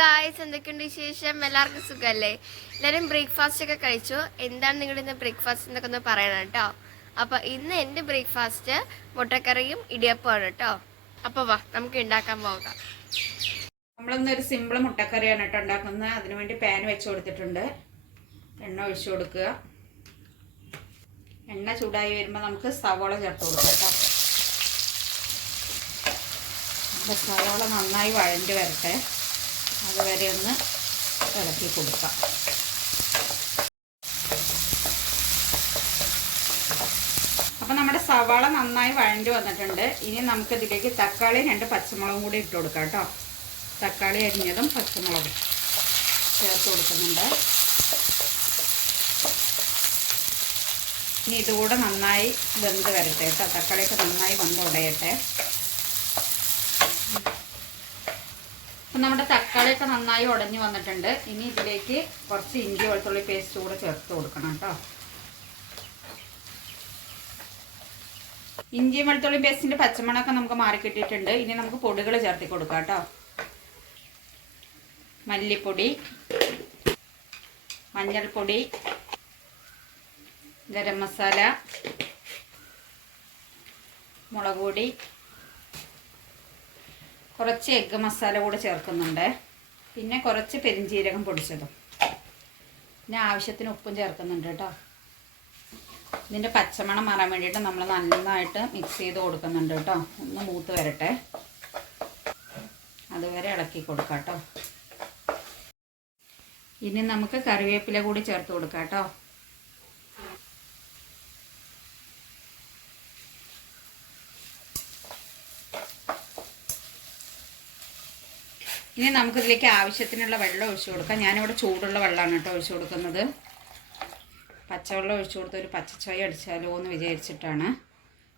Guys എന്തൊക്കെയുണ്ട് വിശേഷം? എല്ലാവർക്കും സുഖമല്ലേ എല്ലാവരും ബ്രേക്ക്ഫാസ്റ്റ് ഒക്കെ കഴിച്ചു? എന്താണ് നിങ്ങളുടെ ഇന്ന് ബ്രേക്ക്ഫാസ്റ്റ് എന്നൊക്കെ ഒന്ന് പറയണം കേട്ടോ. അപ്പൊ ഇന്ന് എന്റെ ബ്രേക്ക്ഫാസ്റ്റ് മുട്ടക്കറിയും ഇടിയപ്പമാണ് കേട്ടോ. അപ്പൊ വാ നമുക്ക് ഉണ്ടാക്കാൻ പോകാം. നമ്മളൊന്നൊരു സിമ്പിൾ മുട്ടക്കറിയാണ് കേട്ടോ ഉണ്ടാക്കുന്നത്. അതിനുവേണ്ടി പാൻ വെച്ച് കൊടുത്തിട്ടുണ്ട്. എണ്ണ ഒഴിച്ചു കൊടുക്കുക. എണ്ണ ചൂടായി വരുമ്പോൾ നമുക്ക് സവോള ചേർത്ത് കൊടുക്കാം കേട്ടോ. സവോള നന്നായി വഴണ്ടി വരട്ടെ. അതുവരെ ഒന്ന് ഇളക്കി കൊടുക്കാം. അപ്പം നമ്മുടെ സവാള നന്നായി വഴണ്ടി വന്നിട്ടുണ്ട്. ഇനി നമുക്കിതിലേക്ക് തക്കാളി രണ്ട് പച്ചമുളകും കൂടി ഇട്ട് കൊടുക്കാം കേട്ടോ. തക്കാളി അരിഞ്ഞതും പച്ചമുളകും ചേർത്ത് കൊടുക്കുന്നുണ്ട്. ഇനി ഇതുകൂടെ നന്നായി വെന്ത് വരട്ടെ കേട്ടോ. തക്കാളിയൊക്കെ നന്നായി വന്ന് ഉടയട്ടെ. നമ്മുടെ തക്കാളിയൊക്കെ നന്നായി ഉടഞ്ഞു വന്നിട്ടുണ്ട്. ഇനി ഇതിലേക്ക് കുറച്ച് ഇഞ്ചി വെളുത്തുള്ളി പേസ്റ്റ് കൂടെ ചേർത്ത് കൊടുക്കണം കേട്ടോ. ഇഞ്ചിയും വെളുത്തുള്ളി പേസ്റ്റിന്റെ പച്ചമണൊക്കെ നമുക്ക് മാറി കിട്ടിയിട്ടുണ്ട്. ഇനി നമുക്ക് പൊടികൾ ചേർത്തി കൊടുക്കാം കേട്ടോ. മല്ലിപ്പൊടി മഞ്ഞൾപ്പൊടി ഗരം മസാല മുളക് പൊടി കുറച്ച് എഗ്ഗ് മസാല കൂടെ ചേർക്കുന്നുണ്ട്. പിന്നെ കുറച്ച് പെരിഞ്ചീരകം പൊടിച്ചതും. പിന്നെ ആവശ്യത്തിന് ഉപ്പും ചേർക്കുന്നുണ്ട് കേട്ടോ. ഇതിന്റെ പച്ചമണം മാറാൻ വേണ്ടിയിട്ട് നമ്മൾ നന്നായിട്ട് മിക്സ് ചെയ്ത് കൊടുക്കുന്നുണ്ട് കേട്ടോ. ഒന്ന് മൂത്ത് വരട്ടെ. അതുവരെ ഇളക്കി കൊടുക്കാം കേട്ടോ. ഇനി നമുക്ക് കറിവേപ്പില കൂടി ചേർത്ത് കൊടുക്കാം കേട്ടോ. ഇനി നമുക്കിതിലേക്ക് ആവശ്യത്തിനുള്ള വെള്ളം ഒഴിച്ചു കൊടുക്കാം. ഞാനിവിടെ ചൂടുള്ള വെള്ളമാണ് കേട്ടോ ഒഴിച്ചു കൊടുക്കുന്നത്. പച്ചവെള്ളം ഒഴിച്ചു കൊടുത്ത് ഒരു പച്ചച്ചോയ അടിച്ചാലോ എന്ന് വിചാരിച്ചിട്ടാണ്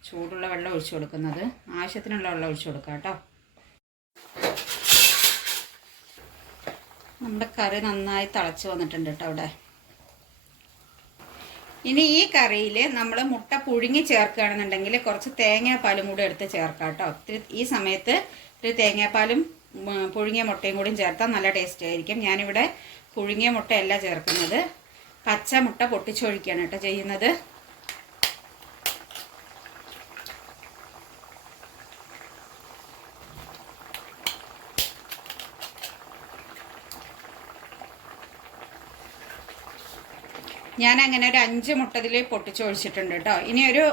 ചൂടുള്ള വെള്ളം ഒഴിച്ചു കൊടുക്കുന്നത്. ആവശ്യത്തിനുള്ള വെള്ളം ഒഴിച്ചു കൊടുക്കാം കേട്ടോ. നമ്മുടെ കറി നന്നായി തിളച്ച് വന്നിട്ടുണ്ട് കേട്ടോ അവിടെ. ഇനി ഈ കറിയിൽ നമ്മൾ മുട്ട പുഴുങ്ങി ചേർക്കുകയാണെന്നുണ്ടെങ്കിൽ കുറച്ച് തേങ്ങാപ്പാലും കൂടി എടുത്ത് ചേർക്കാം കേട്ടോ. ഈ സമയത്ത് ഇത്തിരി തേങ്ങാപ്പാലും പുഴുങ്ങിയ മുട്ടയും കൂടിയും ചേർത്താൽ നല്ല ടേസ്റ്റ് ആയിരിക്കും. ഞാനിവിടെ പുഴുങ്ങിയ മുട്ടയല്ല ചേർക്കുന്നത്. പച്ചമുട്ട പൊട്ടിച്ചൊഴിക്കുകയാണ് കേട്ടോ ചെയ്യുന്നത്. ഞാൻ അങ്ങനെ ഒരു അഞ്ച് മുട്ടതിൽ പൊട്ടിച്ചൊഴിച്ചിട്ടുണ്ട് കേട്ടോ. ഇനി ഒരു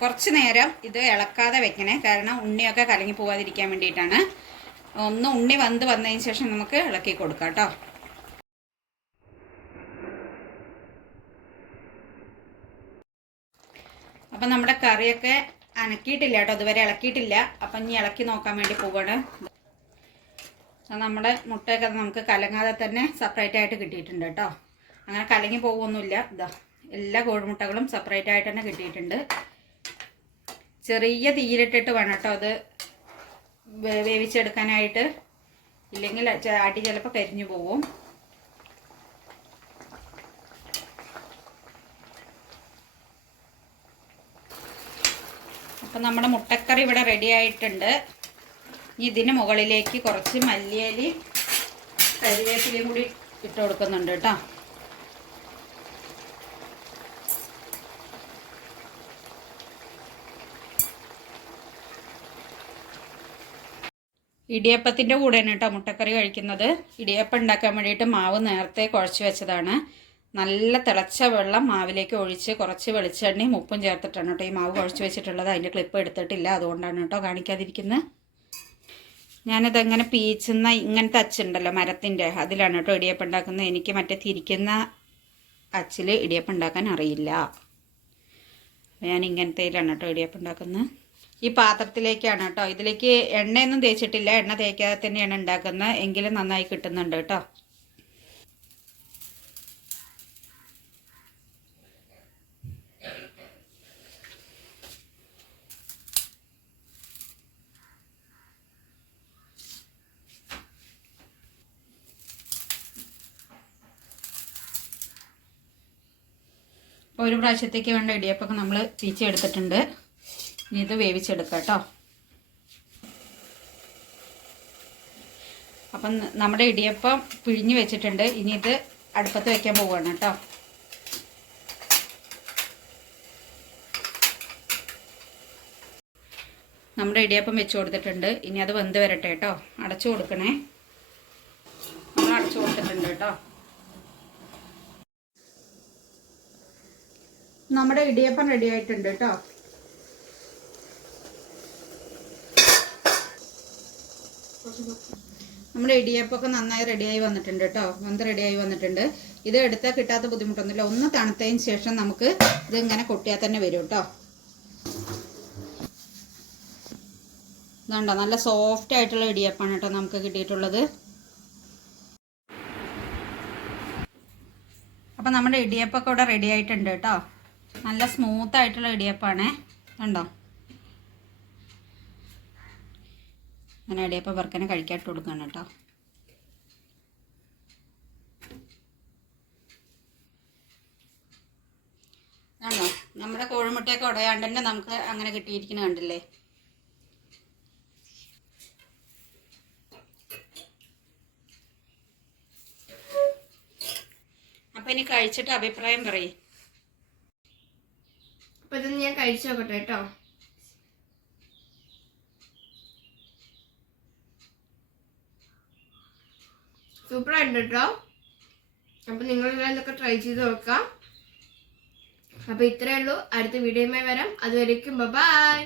കുറച്ച് നേരം ഇത് ഇളക്കാതെ വെക്കണേ. കാരണം ഉണ്ണിയൊക്കെ കലങ്ങി പോകാതിരിക്കാൻ വേണ്ടിയിട്ടാണ്. ഒന്ന് ഉണ്ണി വന്ന് വന്നതിന് ശേഷം നമുക്ക് ഇളക്കി കൊടുക്കാം കേട്ടോ. അപ്പം നമ്മുടെ കറിയൊക്കെ അനക്കിയിട്ടില്ല കേട്ടോ ഇതുവരെ ഇളക്കിയിട്ടില്ല. അപ്പം ഇനി ഇളക്കി നോക്കാൻ വേണ്ടി പോവാണ്. നമ്മുടെ മുട്ടയൊക്കെ നമുക്ക് കലങ്ങാതെ തന്നെ സെപ്പറേറ്റ് ആയിട്ട് കിട്ടിയിട്ടുണ്ട് കേട്ടോ. അങ്ങനെ കലങ്ങി പോകുമൊന്നുമില്ല ഇതാ എല്ലാ കോഴിമുട്ടകളും സെപ്പറേറ്റ് ആയിട്ട് തന്നെ കിട്ടിയിട്ടുണ്ട്. ചെറിയ തീയിലിട്ടിട്ട് വേണം കേട്ടോ അത് വേവിച്ചെടുക്കാനായിട്ട് ഇല്ലെങ്കിൽ ആട്ടി ചിലപ്പോൾ കരിഞ്ഞു പോവും. അപ്പം നമ്മുടെ മുട്ടക്കറി ഇവിടെ റെഡി ആയിട്ടുണ്ട്. ഇനി ഇതിന് മുകളിലേക്ക് കുറച്ച് മല്ലിയലി കരിവേപ്പിലയും കൂടി ഇട്ട് കൊടുക്കുന്നുണ്ട് കേട്ടോ. ഇടിയപ്പത്തിന്റെ കൂടെയാണ് കേട്ടോ മുട്ടക്കറി കഴിക്കുന്നത്. ഇടിയപ്പം ഉണ്ടാക്കാൻ വേണ്ടിയിട്ട് മാവ് നേരത്തെ കുഴച്ച് വെച്ചതാണ്. നല്ല തിളച്ച വെള്ളം മാവിലേക്ക് ഒഴിച്ച് കുറച്ച് വെളിച്ചെണ്ണയും ഉപ്പും ചേർത്തിട്ടാണ് കേട്ടോ ഈ മാവ് കുഴച്ച് വെച്ചിട്ടുള്ളത്. അതിന്റെ ക്ലിപ്പ് എടുത്തിട്ടില്ല അതുകൊണ്ടാണ് കേട്ടോ കാണിക്കാതിരിക്കുന്നത് ഞാനിതങ്ങനെ പീച്ചുന്ന ഇങ്ങനത്തെ അച്ചുണ്ടല്ലോ മരത്തിന്റെ അതിലാണ് കേട്ടോ ഇടിയപ്പം ഉണ്ടാക്കുന്നത്. എനിക്ക് മറ്റേ തിരിക്കുന്ന അച്ചിൽ ഇടിയപ്പം ഉണ്ടാക്കാൻ അറിയില്ല. ഞാൻ ഇങ്ങനത്തേലാണ് കേട്ടോ ഇടിയപ്പം ഉണ്ടാക്കുന്നത്. ഈ പാത്രത്തിലേക്കാണ് കേട്ടോ. ഇതിലേക്ക് എണ്ണയൊന്നും തേച്ചിട്ടില്ല. എണ്ണ തേക്കാതെ തന്നെയാണ് ഉണ്ടാക്കുന്നത്. എങ്കിലും നന്നായി കിട്ടുന്നുണ്ട് കേട്ടോ. ഒരു പ്രാവശ്യത്തേക്ക് വേണ്ട ഇടിയപ്പൊക്കെ നമ്മൾ പീച്ചെടുത്തിട്ടുണ്ട്. ഇനി ഇത് വേവിച്ചെടുക്കാം കേട്ടോ. അപ്പം നമ്മുടെ ഇടിയപ്പം പിഴിഞ്ഞ് വെച്ചിട്ടുണ്ട്. ഇനി ഇത് അടുപ്പത്ത് വെക്കാൻ പോവുകയാണ് കേട്ടോ. നമ്മുടെ ഇടിയപ്പം വെച്ച് കൊടുത്തിട്ടുണ്ട്. ഇനി അത് വെന്ത് വരട്ടെ കേട്ടോ. അടച്ചു കൊടുക്കണേ. നമ്മൾ അടച്ചു കൊടുത്തിട്ടുണ്ട് കേട്ടോ. നമ്മുടെ ഇടിയപ്പം റെഡി ആയിട്ടുണ്ട് കേട്ടോ. നമ്മുടെ ഇടിയപ്പമൊക്കെ നന്നായി റെഡിയായി വന്നിട്ടുണ്ട് കേട്ടോ വെന്ത് റെഡിയായി വന്നിട്ടുണ്ട്. ഇത് എടുത്താൽ കിട്ടാത്ത ബുദ്ധിമുട്ടൊന്നുമില്ല. ഒന്ന് തണുത്തതിന് ശേഷം നമുക്ക് ഇത് ഇങ്ങനെ കൊട്ടിയാൽ തന്നെ വരും കേട്ടോ ഇതുണ്ടോ? നല്ല സോഫ്റ്റ് ആയിട്ടുള്ള ഇടിയപ്പാണ് കേട്ടോ നമുക്ക് കിട്ടിയിട്ടുള്ളത്. അപ്പം നമ്മുടെ ഇടിയപ്പമൊക്കെ ഇവിടെ റെഡി ആയിട്ടുണ്ട് കേട്ടോ നല്ല സ്മൂത്ത് ആയിട്ടുള്ള ഇടിയപ്പമാണേ. കണ്ടോ? അങ്ങനെ ഇടയപ്പം വർക്കനെ കഴിക്കാട്ട് കൊടുക്കണം കേട്ടോ. കണ്ടോ നമ്മുടെ കോഴിമുട്ടയൊക്കെ ഉടയാണ്ട് തന്നെ നമുക്ക് അങ്ങനെ കിട്ടിയിരിക്കുന്നത് കണ്ടില്ലേ? അപ്പം ഇനി കഴിച്ചിട്ട് അഭിപ്രായം പറയും. അപ്പൊ ഇതൊന്ന് ഞാൻ കഴിച്ചു നോക്കട്ടെ കേട്ടോ. സൂപ്പർ ആയിട്ടുണ്ട് കേട്ടോ അപ്പൊ നിങ്ങൾ ഇതൊക്കെ ട്രൈ ചെയ്ത് നോക്കാം. അപ്പൊ ഇത്രയേ ഉള്ളൂ. അടുത്ത വീഡിയോയുമായി വരാം. അതുവരേക്കും ബൈ